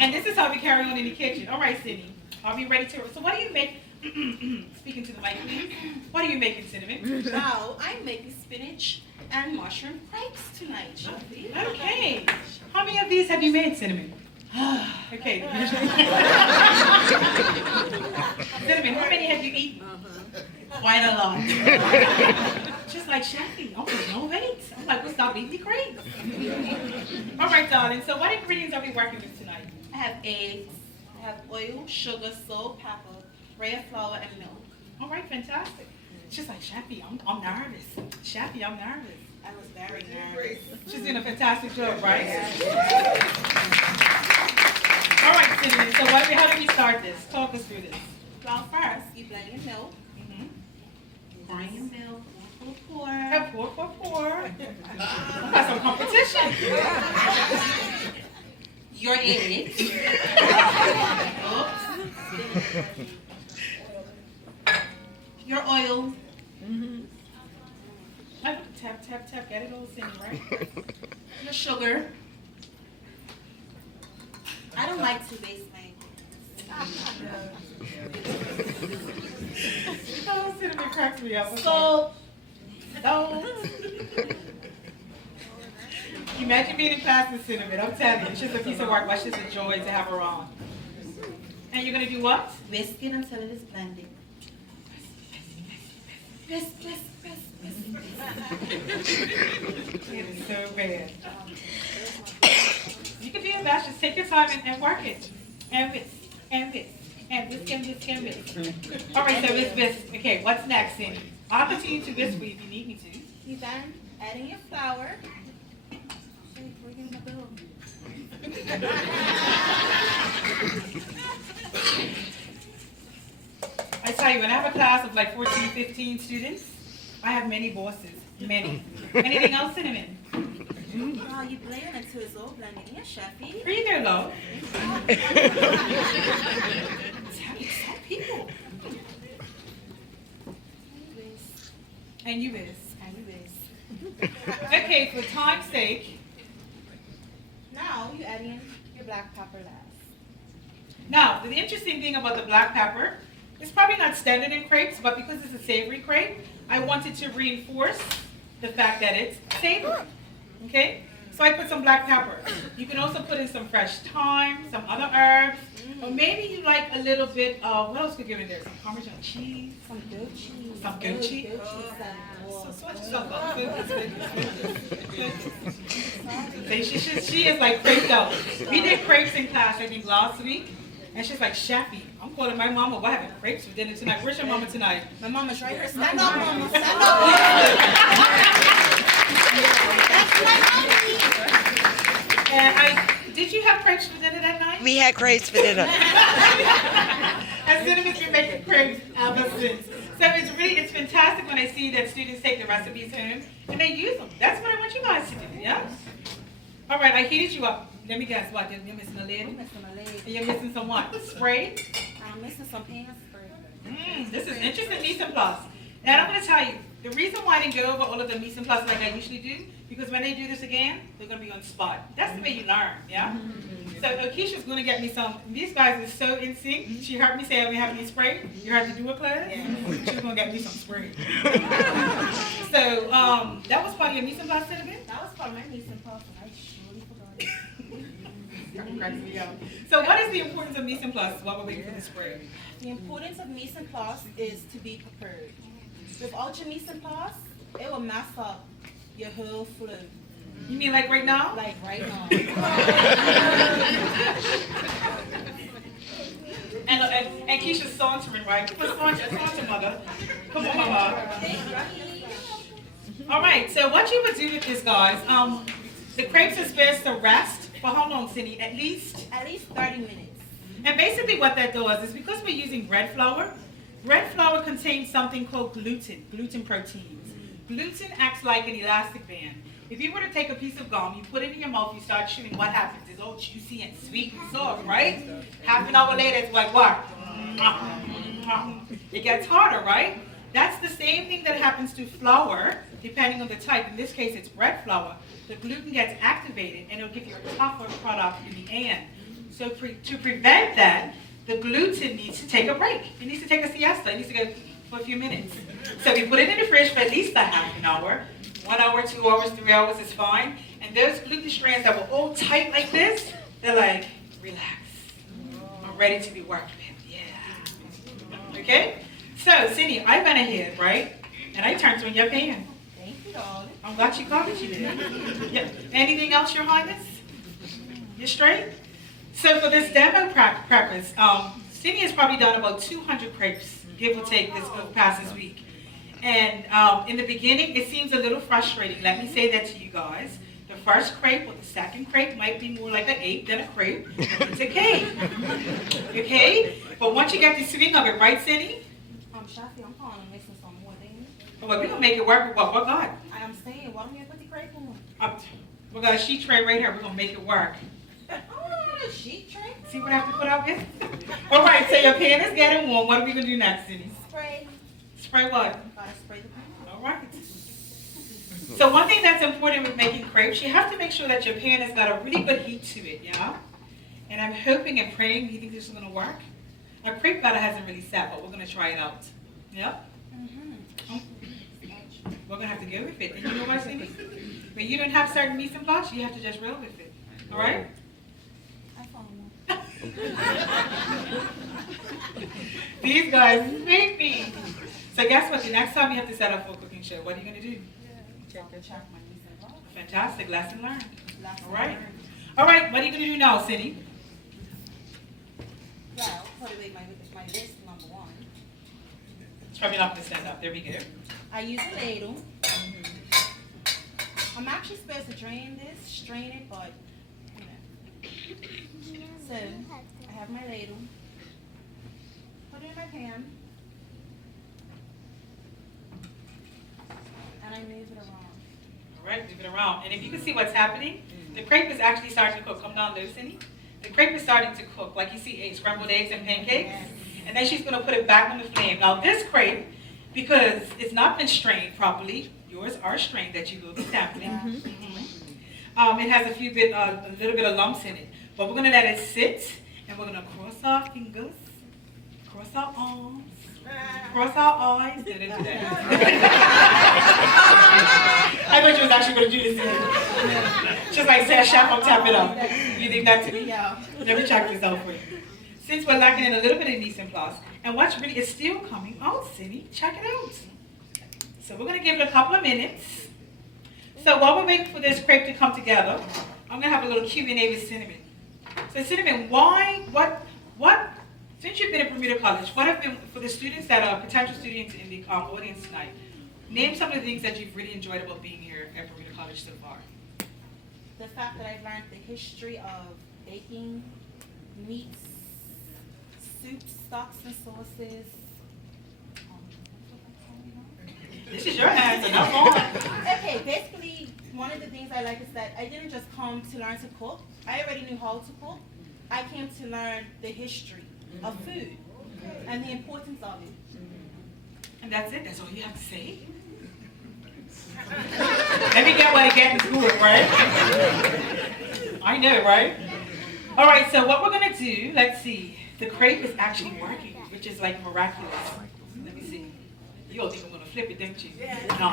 And this is how we carry on in the kitchen. All right, Cindy, are we ready to? So what do you make? Speaking to the mic, please. What are you making, Cinamin? Now, I'm making spinach and mushroom crepes tonight, Shelby. Okay. How many of these have you made, Cinamin? Okay. Cinamin, how many have you eaten? Quite a lot. Just like Shelby, oh, no wait. I'm like, we'll stop eating the crepes. All right, darling. So what ingredients are we working with tonight? I have eggs, I have oil, sugar, salt, pepper, red flour, and milk. All right, fantastic. Just like Shelby, I'm nervous. Shelby, I'm nervous. I was very nervous. She's doing a fantastic job, right? All right, Cinamin. So how do we start this? Talk us through this. Well, first, you blend your milk. Grind your milk. Pour. Pour. That's some competition. Your eggs. Your oil. Tap, get it all, Cindy, right? Your sugar. I don't like to waste my Oh, Cinamin cracks me up. salt. No. Imagine being in class with Cinamin. I'm telling you, it's just a piece of work, but it's just a joy to have her on. And you're going to do what? Whisk it until it is blended. Whisk. It is so bad. You can do your best. Just take your time and work it. And whisk. All right, so whisk. Okay, what's next, Cindy? I'll continue to whisk for you if you need me to. You then adding your flour. I tell you, when I have a class of like 14, 15 students, I have many bosses. Many. Anything else, Cinamin? Well, you blend it until it's all blended in, Chefy. Breathe there, love. Tell people. And you whisk. Okay, for time's sake. Now you add in your black pepper last. Now, the interesting thing about the black pepper, it's probably not standard in crepes, but because it's a savory crepe, I wanted to reinforce the fact that it's savory. Okay? So I put some black pepper. You can also put in some fresh thyme, some other herbs, or maybe you like a little bit of, what else could you give in there? Some Parmesan cheese? Some goat cheese. Some goat cheese? So switch yourself up. She is like creped out. We did crepes in class, I think, last week. And she's like, Shaffy, I'm calling my mama. We're having crepes for dinner tonight. Where's your mama tonight? My mama's right here. Stand up, mama. Stand up. That's my mommy. And did you have crepes for dinner that night? We had crepes for dinner. And Cinnamin's been making crepes ever since. So it's fantastic when I see that students take the recipes home and they use them. That's what I want you guys to do, yeah? All right, I heated you up. Let me guess what, you're missing a lid? I'm missing my leg. And you're missing some what? Spray? I'm missing some pan spray. This is interesting mise en place. And I'm going to tell you, the reason why I didn't go over all of the mise en place like I usually do, because when they do this again, they're going to be on spot. That's the way you learn, yeah? So Keisha's going to get me some. These guys are so in sync. She heard me say, "Are we having any spray?" You heard to do a class? Yeah. She's going to get me some spray. So that was part of your mise en place, Cinamin? That was part of my mise en place, and I surely forgot it. So what is the importance of mise en place while we're waiting for the spray? The importance of mise en place is to be prepared. Without your mise en place, it will mess up your whole flow. You mean like right now? Like right now. and Keisha's sauntering, right? Come on, saunter, mother. Come on, mama. All right, so what you would do with this, guys, the crepes are supposed to rest for how long, Cindy? At least 30 minutes. And basically what that does is because we're using bread flour contains something called gluten proteins. Gluten acts like an elastic band. If you were to take a piece of gum, you put it in your mouth, you start chewing, what happens? It's all juicy and sweet and soft, right? Half an hour later, it's like what? It gets harder, right? That's the same thing that happens to flour, depending on the type. In this case, it's bread flour. The gluten gets activated, and it'll give you a tougher product in the end. So to prevent that, the gluten needs to take a break. It needs to take a siesta. It needs to go for a few minutes. So we put it in the fridge for at least a half an hour. 1 hour, 2 hours, 3 hours is fine. And those gluten strands that were all tight like this, they're like, relax. I'm ready to be worked with. Yeah. Okay? So, Cindy, I went ahead, right? And I turned on your pan. Thank you, darling. I'm glad you got it, you did. Yeah. Anything else, Your Highness? You're straight? So for this demo practice, Cindy has probably done about 200 crepes, give or take, this past this week. And in the beginning, it seems a little frustrating. Let me say that to you guys. The first crepe or the second crepe might be more like an ape than a crepe. It's a cake. Okay? But once you get the swing of it, right, Cindy? Shafi, I'm calling and mixing some more things. Well, we're going to make it work with what God. I'm saying, why don't you put the crepe on? We got a sheet tray right here. We're going to make it work. Oh, a sheet tray? See what I have to put out here? All right, so your pan is getting warm. What are we going to do next, Cindy? Spray. Spray what? Gotta spray the pan. All right. So one thing that's important with making crepes, you have to make sure that your pan has got a really good heat to it, yeah? And I'm hoping and praying you think this is going to work. Our crepe batter hasn't really set, but we're going to try it out. Yeah? We're going to have to go with it. And you know what, Cindy? When you don't have certain mise en place, you have to just roll with it. All right? These guys make me. So guess what? The next time you have to set up for a cooking show, what are you going to do? Check my mise en place. Fantastic. Lesson learned. All right. All right. What are you going to do now, Cindy? Well, put away my list, number one. Try me not to stand up. There we go. I use a ladle. I'm actually supposed to strain it, but, you know. So, I have my ladle. Put it in my pan. And I move it around. All right, move it around. And if you can see what's happening, the crepe is actually starting to cook. Come down low, Cindy. The crepe is starting to cook, like you see scrambled eggs and pancakes. Yes. And then she's going to put it back on the flame. Now this crepe, because it's not been strained properly, yours are strained that you will be sampling. It has a little bit of lumps in it. But we're going to let it sit, and we're going to cross our fingers, cross our arms, cross our eyes. No, don't do that. I thought you was actually going to do this. Just like say, chef, I'll tap it up. You think that to me? Yeah. Let me check this out for you. Since we're lacking in a little bit of mise en place, and what's really, it's still coming out, Cindy. Check it out. So we're going to give it a couple of minutes. So while we're waiting for this crepe to come together, I'm going to have a little Q&A with Cinamin. So Cinamin, since you've been at Bermuda College, what have been, for the students that are potential students in the audience tonight, name some of the things that you've really enjoyed about being here at Bermuda College so far. The fact that I've learned the history of baking, meats, soups, stocks, and sauces. This is your answer, not mine. Okay, basically, one of the things I like is that I didn't just come to learn to cook. I already knew how to cook. I came to learn the history of food and the importance of it. And that's it? That's all you have to say? Let me get what I get in school, right? I know, right? All right, so what we're going to do, let's see. The crepe is actually working, which is like miraculous. Let me see. You all think I'm going to flip it, don't you? No.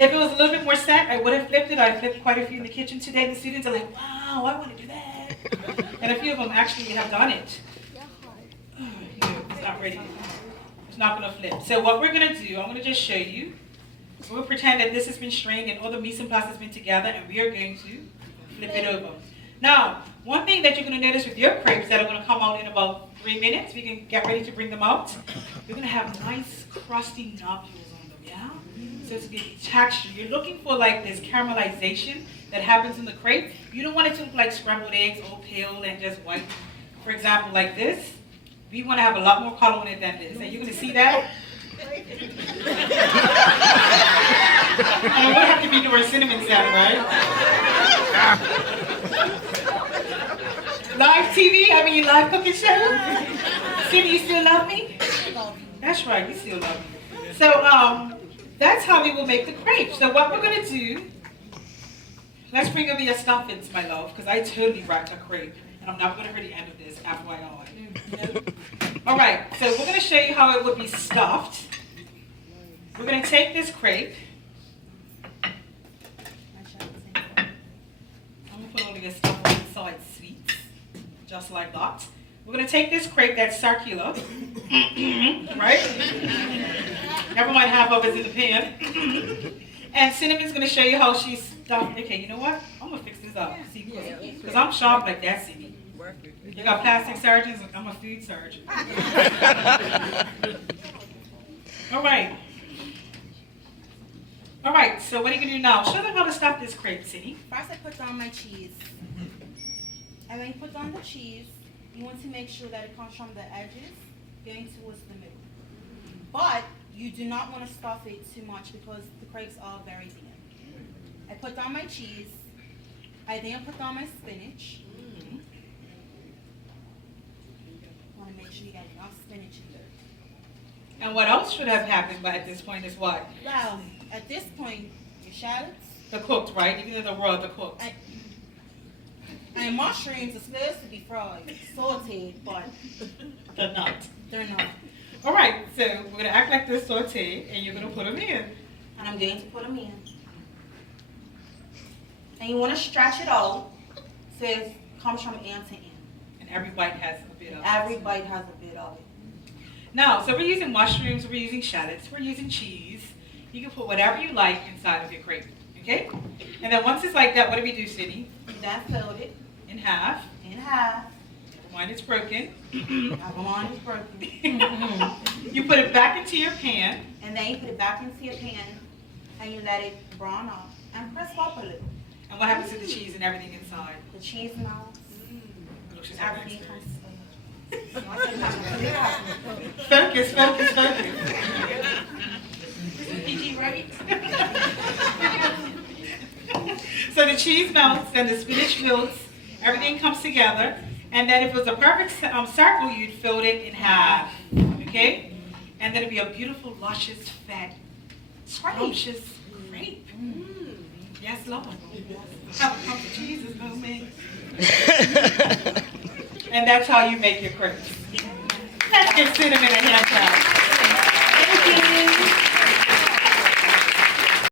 If it was a little bit more set, I would have flipped it. I flipped quite a few in the kitchen today. The students are like, wow, I want to do that. And a few of them actually have done it. No, it's not ready. It's not going to flip. So what we're going to do, I'm going to just show you. We'll pretend that this has been strained and all the mise en place has been together, and we are going to flip it over. Now, one thing that you're going to notice with your crepes that are going to come out in about 3 minutes, we can get ready to bring them out. You're going to have nice crusty nodules on them, yeah? So it's going to be texture. You're looking for like this caramelization that happens in the crepe. You don't want it to look like scrambled eggs, all pale and just white. For example, like this. We want to have a lot more color in it than this. And you're going to see that. And I'm going to have to be doing cinnamon sound, right? Live TV, live cooking show. Cindy, you still love me? That's right, you still love me. So that's how we will make the crepe. So what we're going to do, let's bring over your stuffings, my love, because I totally rocked a crepe. and I'm not going to hurt the end of this, FYI. All right, so we're going to show you how it would be stuffed. We're going to take this crepe. I'm going to put all of your stuff inside sweets, just like that. We're going to take this crepe that's circular, right? Everyone have others in the pan. And Cinamin's going to show you how she's stuffed. Okay, you know what? I'm going to fix this up. See, because I'm sharp like that, Cindy. You got plastic surgeons, I'm a food surgeon. All right. All right, so what are you going to do now? Show them how to stuff this crepe, Cindy. First I put down my cheese. And when you put down the cheese, you want to make sure that it comes from the edges going towards the middle. But you do not want to stuff it too much because the crepes are very thin. I put down my cheese. I then put down my spinach. Want to make sure you got enough spinach in there. And what else should have happened by at this point is what? Well, at this point, your shallots. They're cooked, right? Even though they're raw, they're cooked. And mushrooms are supposed to be fried, sauteed, but They're not. they're not. All right, so we're going to act like they're sauteed, and you're going to put them in. And I'm going to put them in. And you want to stretch it out so it comes from end to end. And every bite has a bit of it. Every bite has a bit of it. Now, so we're using mushrooms, we're using shallots, we're using cheese. You can put whatever you like inside of your crepe, okay? And then once it's like that, what do we do, Sydney? Then fold it In half. in half. When it's broken. Never mind, it's broken. You put it back into your pan. And then you put it back into your pan and you let it brown up and press up a little. And what happens to the cheese and everything inside? The cheese melts. Look, she's having Everything comes experience. together. Focus, focus, focus. PG, right? So the cheese melts and the spinach wilts, everything comes together, and then if it was a perfect circle, you'd fold it in half, okay? And then it'd be a beautiful, luscious, fat, scrumptious crepe. Yes, Lord. Have a cup of Jesus moment. And that's how you make your crepes. Let's give Cinamin a hand clap.